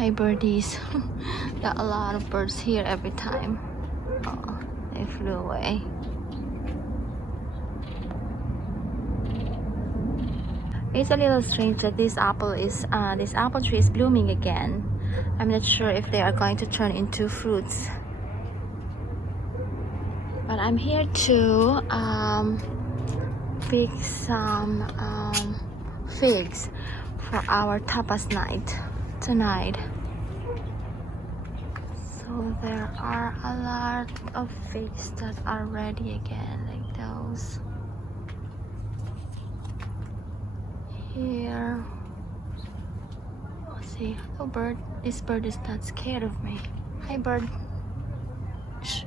Hi birdies. There are a lot of birds here every time. Oh, they flew away. It's a little strange that this apple tree is blooming again. I'm not sure if they are going to turn into fruits. But I'm here to pick some figs for our tapas night tonight. So there are a lot of figs that are ready again, like those. Here. Let's see. Oh, bird. This bird is not scared of me. Hi, bird. Shh.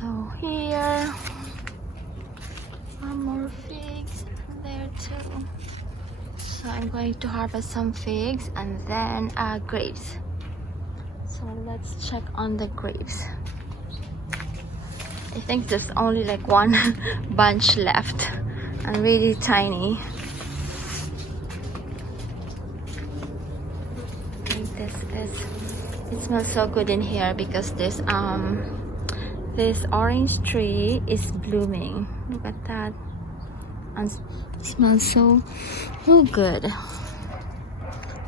So here are more figs there too. So I'm going to harvest some figs and then grapes. So let's check on the grapes. I think there's only like one bunch left and really tiny. I think it smells so good in here because this orange tree is blooming. Look at that. And it smells so good.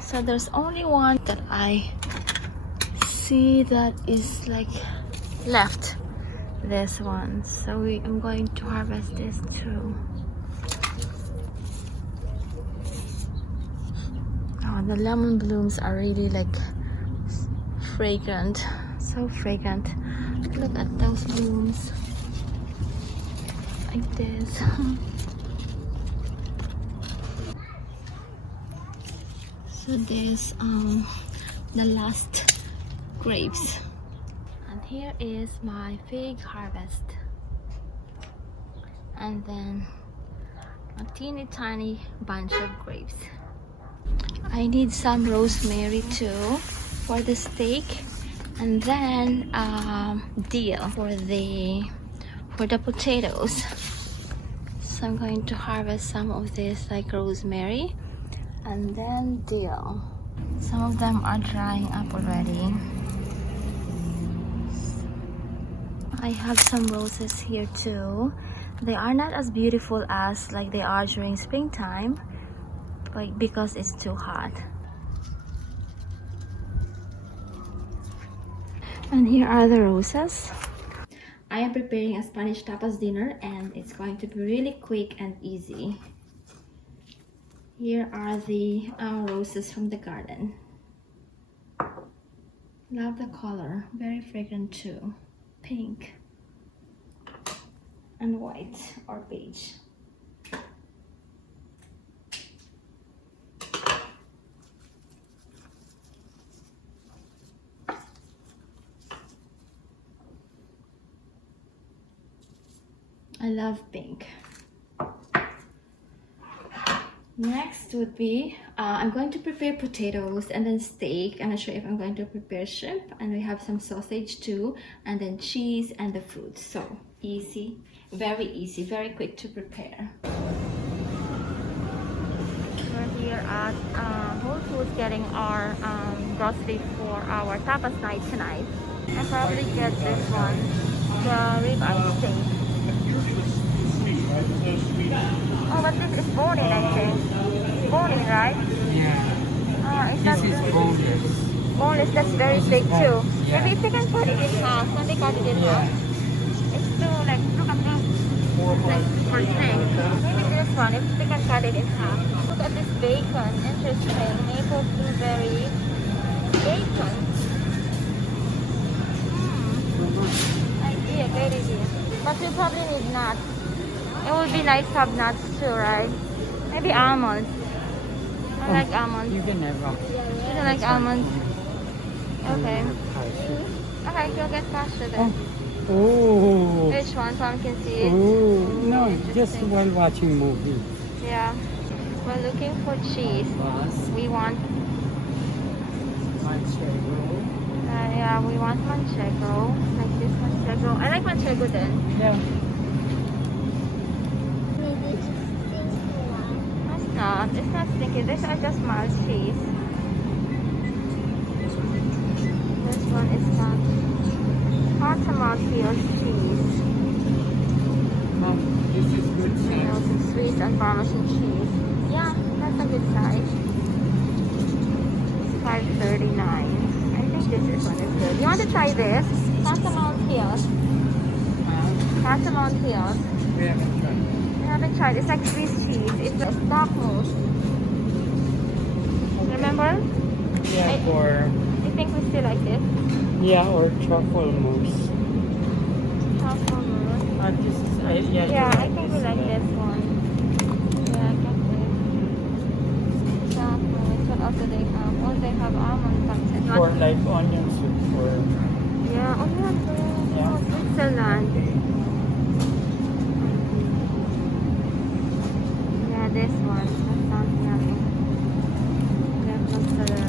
So there's only one that I see that is like left. This one. So I'm going to harvest this too. Oh, the lemon blooms are really like fragrant. So fragrant. Look at those blooms. Like this. So there's the last grapes. And here is my fig harvest. And then a teeny tiny bunch of grapes. I need some rosemary too for the steak, and then dill for the potatoes. So I'm going to harvest some of this like rosemary and then dill. Some of them are drying up already. I have some roses here too. They are not as beautiful as like they are during springtime, but because it's too hot. And here are the roses. I am preparing a Spanish tapas dinner and it's going to be really quick and easy. Here are the roses from the garden. Love the color, very fragrant too. Pink and white or beige. I love pink. Next would be I'm going to prepare potatoes and then steak. I'm not sure if I'm going to prepare shrimp, and we have some sausage too, and then cheese and the fruit. So easy, very quick to prepare. We're here at Whole Foods getting our grocery for our tapas night tonight. I'll probably get this one, the ribeye steak. Oh, but this is bone-in, I think. Bone-in, right? Yeah. This is boneless. Boneless, that's very big too. Yeah. Maybe if they can cut it in half, can they cut it in half? It's too like, look at this. Like for steak. Maybe this one, if they can cut it in half. Look at this bacon, interesting. Maple blueberry bacon. Idea, great idea. But we probably need nuts. It would be nice to have nuts too, right? Maybe almonds. I like almonds. You can have You don't like almonds? Okay. Okay, you'll get pasta then. Oh. Which one? So I can see it. Oh. No, just while watching movie. Yeah. We're looking for cheese. We want... yeah, we want manchego. Like this manchego. I like manchego then. Yeah. It's not sticky. These are just mild cheese. This one is not. Hot Hill cheese. Oh, this is good And size. also sweet and Parmesan cheese. Yeah, that's a good size. It's $5.39. I think this one is good. You want to try this? Mount Hill. Mount Hill. We haven't tried. I haven't tried. It's like Swiss cheese. It's a stock mousse. Remember? Yeah, or I think we still like this. yeah, or truffle mousse. Truffle mousse. This is yeah. Yeah, I think we like this one. Yeah, I got this. Stock mousse. What else do they have? Oh, they have almond something. For like onion soup or Yeah, oh yeah, oh, Switzerland. Yeah, this one. That sounds yummy. That looks too.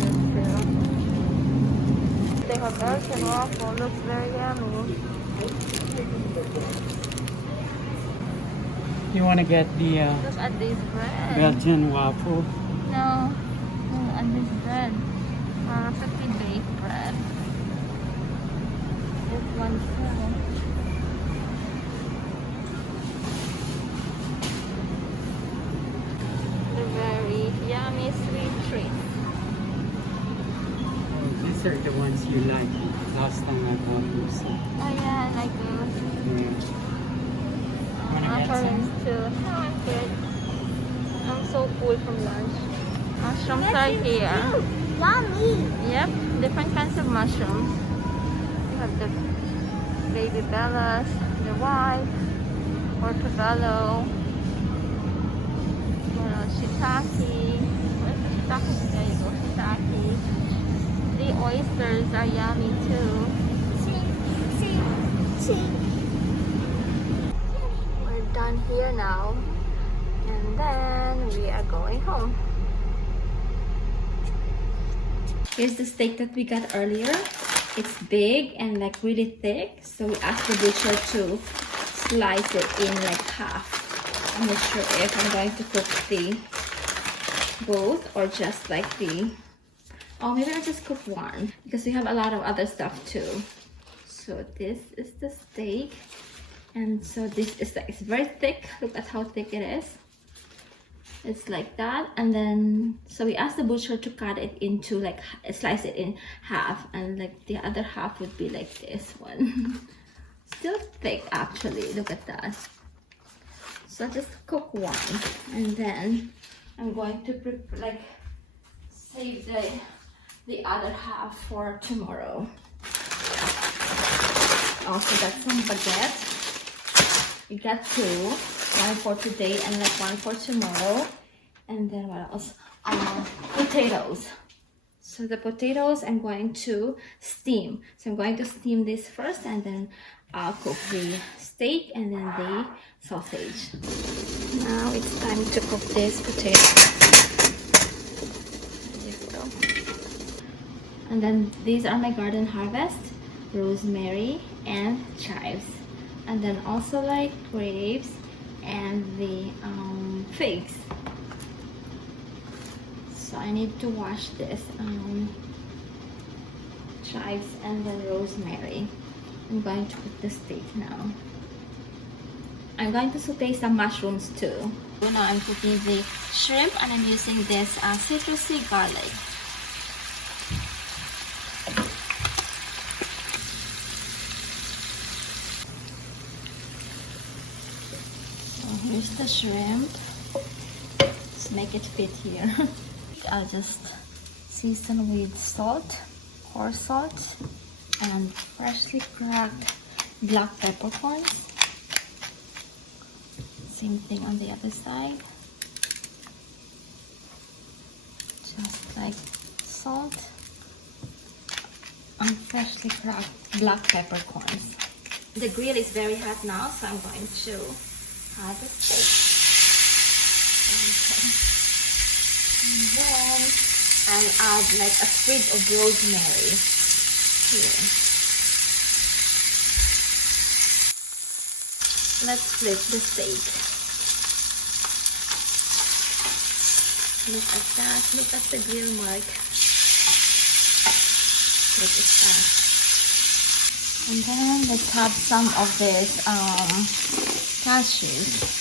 They have Belgian waffle. Looks very yummy. you want to get the Look at this bread. Belgian waffle. No. Look at this bread. 50 baked bread. This one too. The very yummy sweet treats. These are the ones you like. Last time I bought you some. Oh yeah, I like those. Wanna get Macarons too. No, I'm good. I'm so full from lunch. Mushrooms are here. Yummy. Yep, different kinds of mushrooms. You have the baby bellas, the white, portobello, shiitake. Where's the shiitake? There you go, shiitake. The oysters are yummy too. See. We're done here now, and then we are going home. Here's the steak that we got earlier. It's big and like really thick, so we asked the butcher to slice it in like half. I'm not sure if I'm going to cook the both or just like the, oh maybe I'll just cook one because we have a lot of other stuff too. So this is the steak, and so this is like, it's very thick. Look at how thick it is. It's like that, and then so we asked the butcher to cut it into like slice it in half, and like the other half would be like this one. Still thick actually, look at that. So just cook one, and then I'm going to like save the other half for tomorrow. Also got some baguette. We got two, one for today and like one for tomorrow. And then what else? Potatoes. So the potatoes I'm going to steam. So I'm going to steam this first, and then I'll cook the steak and then the sausage. Now it's time to cook this potato. There you go. And then these are my garden harvest, rosemary and chives. And then also like grapes and the figs. So I need to wash this chives and then rosemary. I'm going to put the steak now. I'm going to saute some mushrooms too. So now I'm cooking the shrimp, and I'm using this citrusy garlic. So here's the shrimp. Let's make it fit here. I'll just season with salt, coarse salt, and freshly cracked black peppercorns. Same thing on the other side. Just like salt and freshly cracked black peppercorns. The grill is very hot now, so I'm going to add the steak. And then I'll add like a sprig of rosemary here. Let's flip the steak. Look at that. Look at the grill mark. Look at that. And then let's have some of this cashews.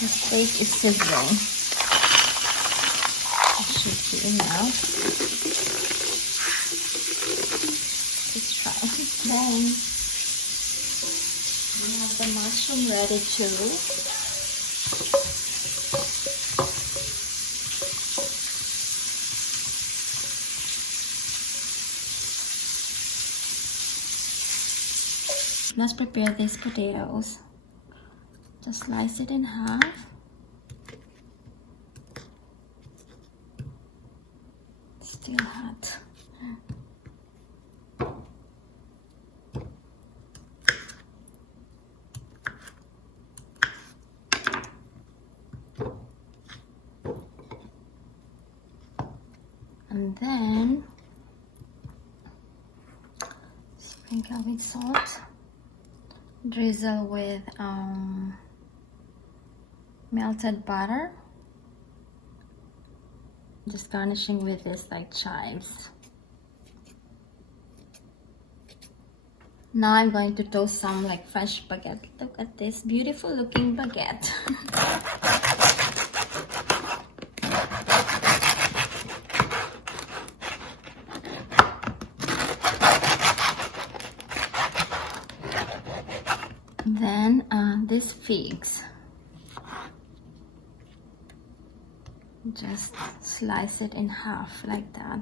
The steak is sizzling. It should be enough. Let's try. Then we have the mushroom ready too. Let's prepare these potatoes. Just slice it in half. Still hot. And then sprinkle with salt. Drizzle with melted butter. Just garnishing with this like chives. Now I'm going to toast some like fresh baguette. Look at this beautiful looking baguette. Then these figs, just slice it in half like that.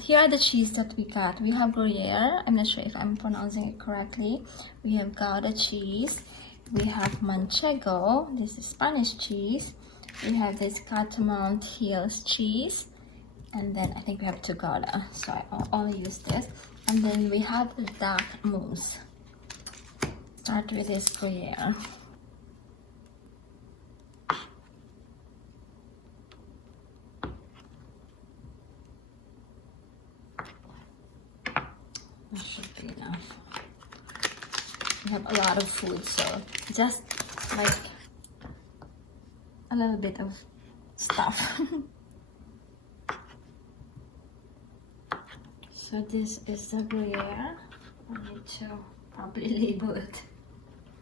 Here are the cheese that we got. We have Gruyere, I'm not sure if I'm pronouncing it correctly. We have Gouda cheese. We have Manchego, this is Spanish cheese. We have this Catamount Hills cheese. And then I think we have two Gouda, so I'll only use this. And then we have the duck mousse. Start with this Gruyere. That should be enough. We have a lot of food, so just like a little bit of stuff. So this is the Gruyere. I need to probably label it.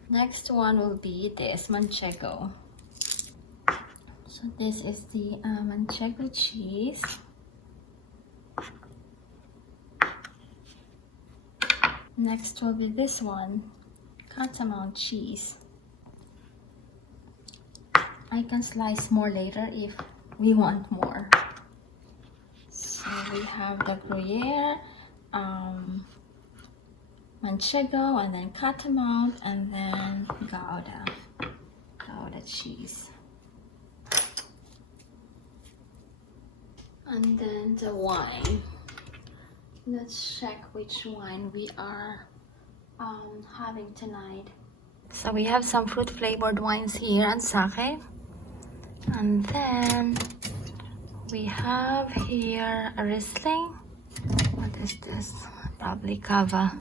Next one will be this Manchego. So this is the Manchego cheese. Next will be this one, Catamount cheese. I can slice more later if we want more. So we have the Gruyere, Manchego, and then Catamount, and then Gouda cheese. And then the wine. Let's check which wine we are having tonight. So we have some fruit flavored wines here and sake. And then we have here a Riesling. What is this? Probably Cava.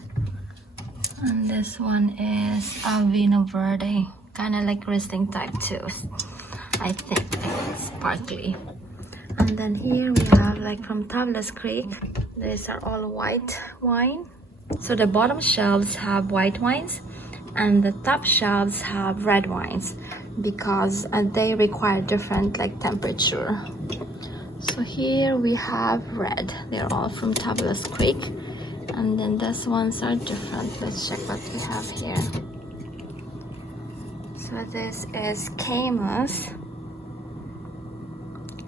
And this one is a Vino Verde. Kind of like Riesling type too. I think it's sparkly. And then here we have like from Tablas Creek. These are all white wine. So the bottom shelves have white wines and the top shelves have red wines because they require different like temperature. So here we have red. They're all from Tablas Creek. And then these ones are different. Let's check what we have here. So this is Camus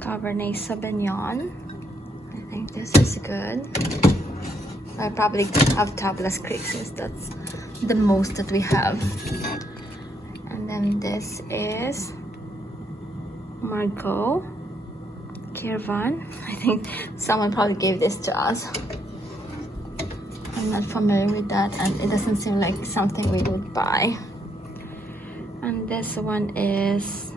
Cabernet Sauvignon. I think this is good. I probably have Tablas Creek since that's the most that we have. And then this is Margaux Kirvan. I think someone probably gave this to us. I'm not familiar with that, and it doesn't seem like something we would buy. And this one is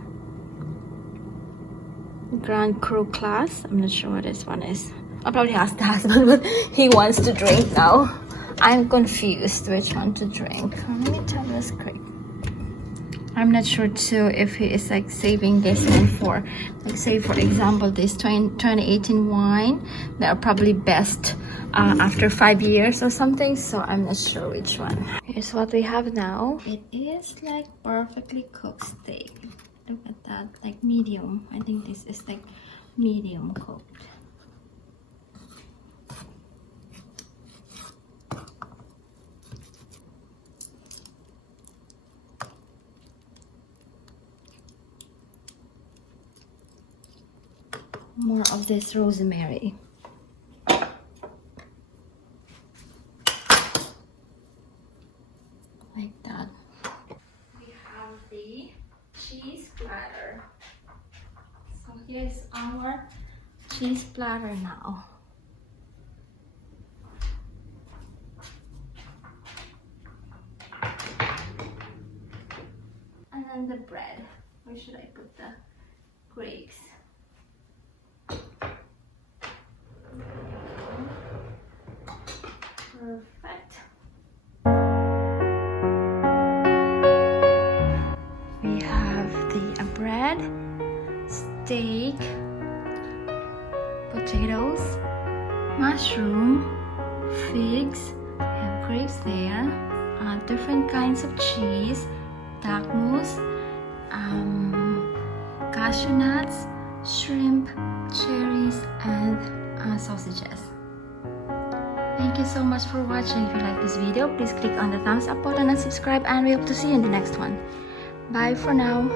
Grand Cru class. I'm not sure what this one is. I'll probably ask the husband what he wants to drink now. I'm confused which one to drink. Let me tell this quick. I'm not sure too if he is like saving this one for, like, say for example this 2018 wine that are probably best after 5 years or something, so I'm not sure which one. Here's what we have now. It is like perfectly cooked steak. Look at that, like medium. I think this is like medium cooked. More of this rosemary. Like that. We have the cheese platter. So here's our cheese platter now. And then the bread. Where should I put the grapes? Perfect. We have the bread, steak, potatoes, mushroom, figs, we have grapes there, different kinds of cheese, duck mousse, cashew nuts, shrimp, cherries, and sausages. Thank you so much for watching. If you like this video, please click on the thumbs up button and subscribe, and we hope to see you in the next one. Bye for now.